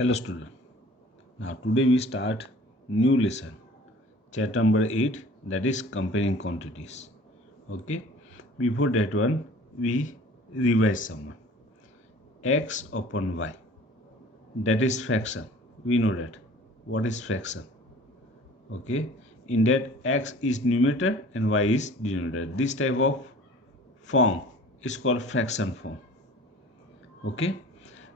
Hello student. Now today we start new lesson. Chapter number 8, that is comparing quantities. Okay. Before that one we revise someone. X upon y. That is fraction. We know that. What is fraction? Okay. In that x is numerator and y is denominator. This type of form is called fraction form. Okay.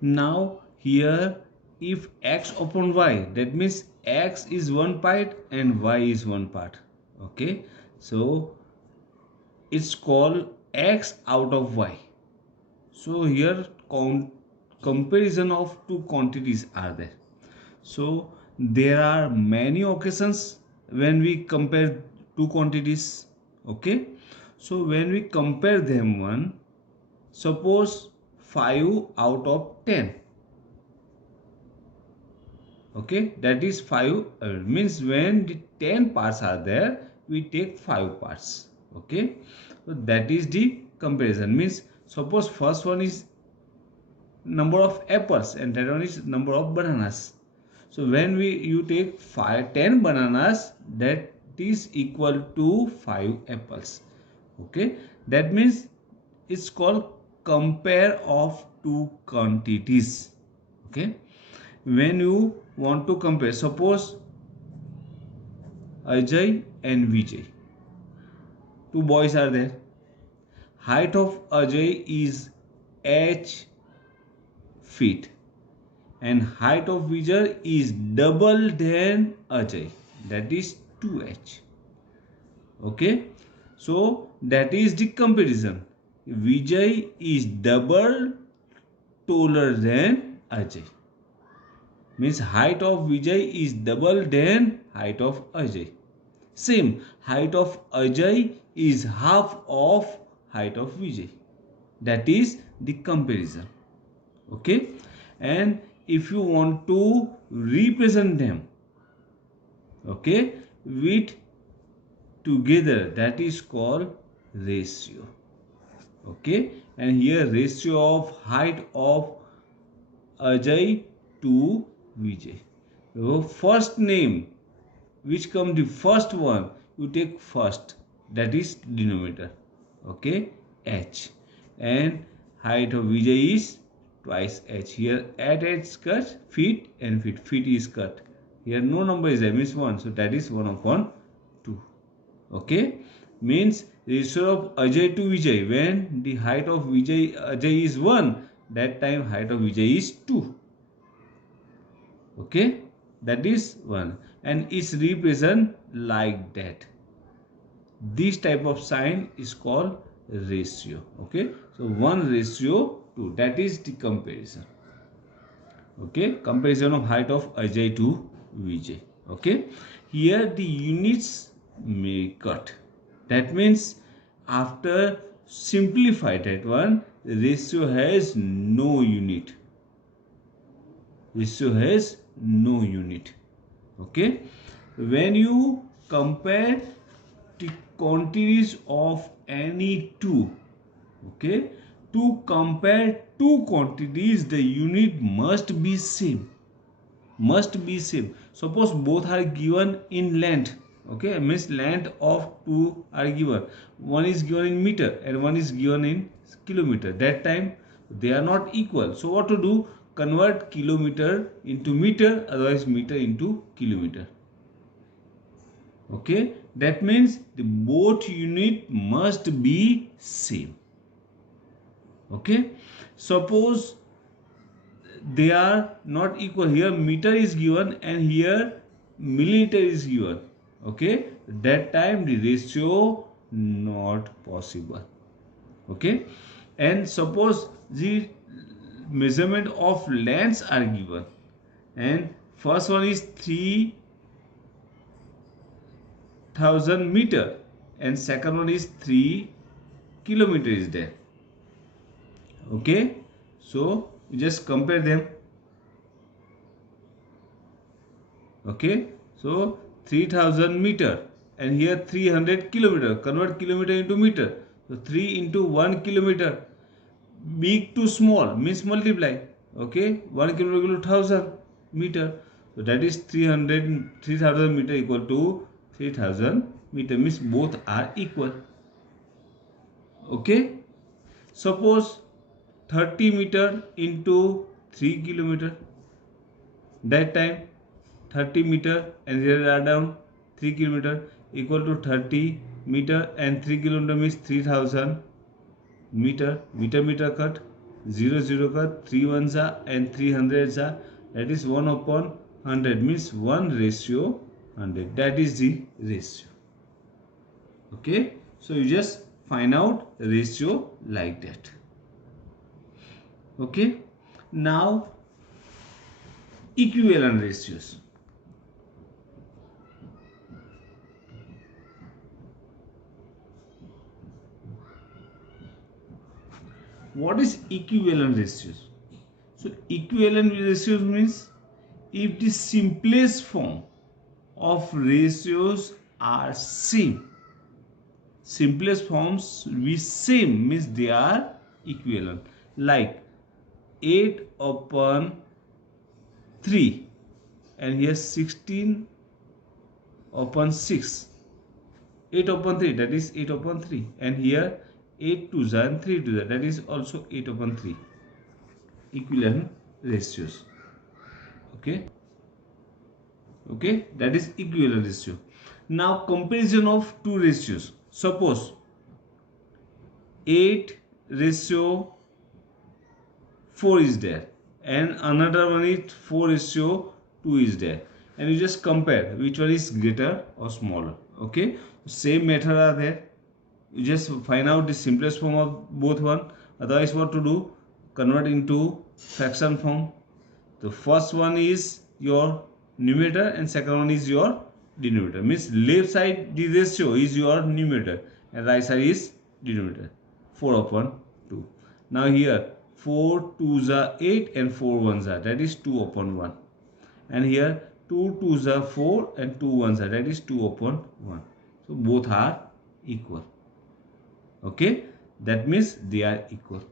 Now here if x upon y, that means x is one part and y is one part. Okay, so it's called x out of y. So here comparison of two quantities are there. So there are many occasions when we compare two quantities. Okay, so when we compare them, one, suppose 5 out of 10. Okay, that is 5 means when the 10 parts are there, we take 5 parts. Okay, so that is the comparison. Means suppose first one is number of apples and that one is number of bananas. So when you take 10 bananas, that is equal to 5 apples. Okay, that means it's called compare of two quantities. Okay, when you want to compare, suppose Ajay and Vijay, two boys are there. Height of Ajay is h feet and height of Vijay is double than Ajay, that is 2h. Okay, so that is the comparison. Vijay is double taller than Ajay, means height of Vijay is double than height of Ajay. Same, height of Ajay is half of height of Vijay. That is the comparison. Okay, and if you want to represent them, okay, with together, that is called ratio. Okay, and here ratio of height of Ajay to Vijay. So first name which come the first one, you take first, that is denominator. Okay, h, and height of Vijay is twice h. Here at h cut feet and feet is cut. Here no number is there, means 1, so that is 1 upon 2. Okay, means ratio of Ajay to Vijay, when the height of Ajay is 1, that time height of Vijay is 2. Okay, that is 1, and it's represent like that. This type of sign is called ratio. Okay, so 1:2, that is the comparison. Okay, comparison of height of Ajay to Vijay. Okay, here the units may cut. That means after simplify that one, ratio has no unit. Ratio has no unit. Okay, when you compare the quantities of any two, okay, to compare two quantities, the unit must be same. Must be same. Suppose both are given in length. Okay, means length of two are given. One is given in meter and one is given in kilometer. That time they are not equal. So what to do? Convert kilometer into meter, otherwise meter into kilometer. Okay, that means the both unit must be same. Okay, suppose they are not equal. Here meter is given and here milliliter is given. Okay, that time the ratio not possible. Okay, and suppose the measurement of lengths are given and first one is 3000 meter and second one is 3 kilometer is there. Okay, so you just compare them. Okay, so 3000 meter and here 300 kilometer. Convert kilometer into meter. So 3 into 1 kilometer. Big to small means multiply. Okay, 1 kilometer equal to 1000. meter. So that is 3000 meter equal to 3000 meter, means both are equal. Okay. Suppose 30 meter into 3 kilometer. That time 30 meter and here are down 3 kilometer equal to 30 meter and 3 kilometer means 3000 meter. Meter cut, 0 cut, 3 ones are and 3 hundreds are, that is 1 upon 100, means 1:100. That is the ratio. Okay, so you just find out the ratio like that. Okay, now equivalent ratios. What is equivalent ratios? So equivalent ratios means if the simplest form of ratios are same. Simplest forms be same means they are equivalent. Like 8 upon 3 and here 16 upon 6. 8 upon 3, that is 8 upon 3, and here 8 to the and 3 to the, that is also 8 upon 3. Equivalent ratios. Okay, that is equivalent ratio. Now comparison of two ratios. Suppose 8:4 is there and another one is 4:2 is there, and you just compare which one is greater or smaller. Okay, same method are there. You just find out the simplest form of both one. Otherwise what to do? Convert into fraction form. The first one is your numerator and second one is your denominator. Means left side the ratio is your numerator and right side is denominator. 4 upon 2. Now here 4 2s are 8 and 4 1s are, that is 2 upon 1. And here 2 2s are 4 and 2 1s are, that is 2 upon 1. So both are equal. Okay, that means they are equal.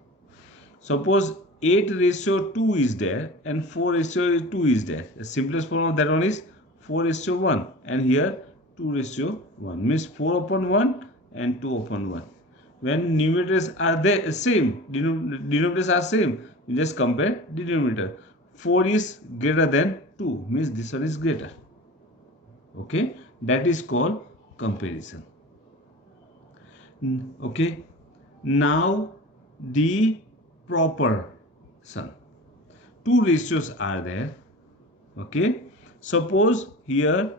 Suppose 8:2 is there and 4:2 is there. The simplest form of that one is 4:1 and here 2:1, means 4 upon 1 and 2 upon 1. When numerators are the same, denominators are same, you just compare denominator. 4 is greater than 2, means this one is greater. Okay, that is called comparison. Okay, now the proportion. Two ratios are there. Okay, suppose here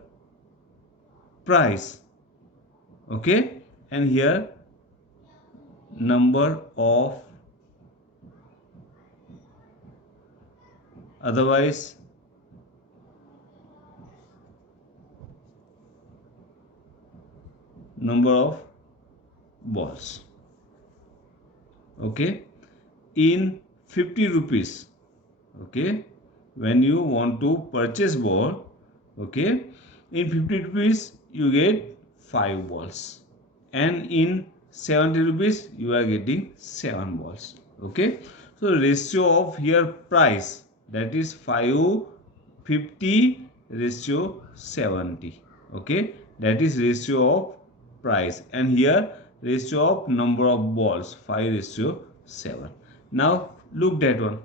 price, okay, and here number of, otherwise number of balls. Okay, in 50 rupees. Okay, when you want to purchase ball, okay, in 50 rupees you get 5 balls and in 70 rupees you are getting 7 balls. Okay, so ratio of here price, that is 5:50 ratio 70. Okay, that is ratio of price, and here ratio of number of balls 5:7. Now look that one.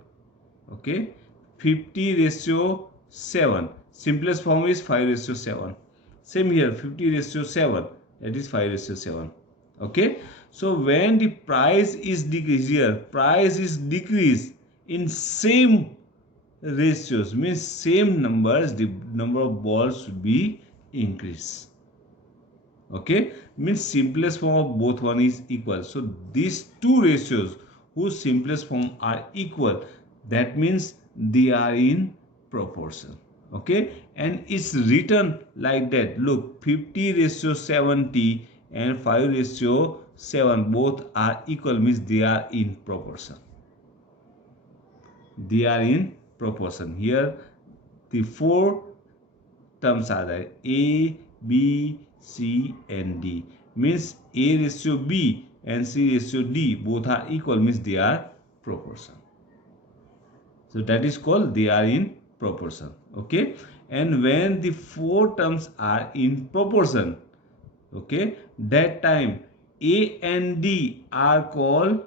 Okay, 50:7, simplest form is 5:7. Same here 50:7, that is 5:7. Okay, so when the price is decreased, here price is decreased in same ratios, means same numbers, the number of balls should be increased. Okay, means simplest form of both one is equal. So these two ratios whose simplest form are equal, that means they are in proportion. Okay, and it's written like that. Look, 50:70 and 5:7 both are equal, means they are in proportion. They are in proportion. Here the four terms are there: A, B, C and D, means A:B and C:D both are equal, means they are proportion. So that is called they are in proportion. Okay, and when the four terms are in proportion, okay, that time A and D are called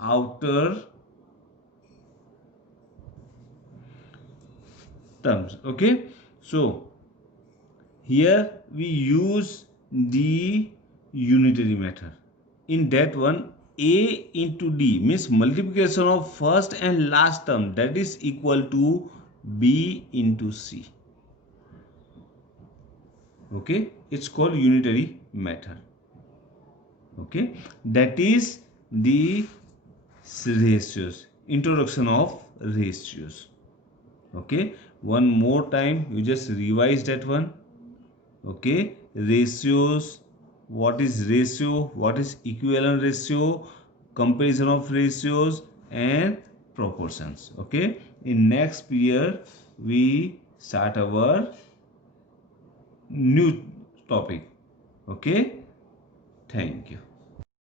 outer terms. Okay, so here we use the unitary method. In that one, A into D means multiplication of first and last term, that is equal to B into C. Okay, it's called unitary method. Okay, that is the ratios, introduction of ratios. Okay, one more time you just revise that one. Okay, ratios, what is ratio, what is equivalent ratio, comparison of ratios and proportions. Okay, in next year we start our new topic. Okay, thank you.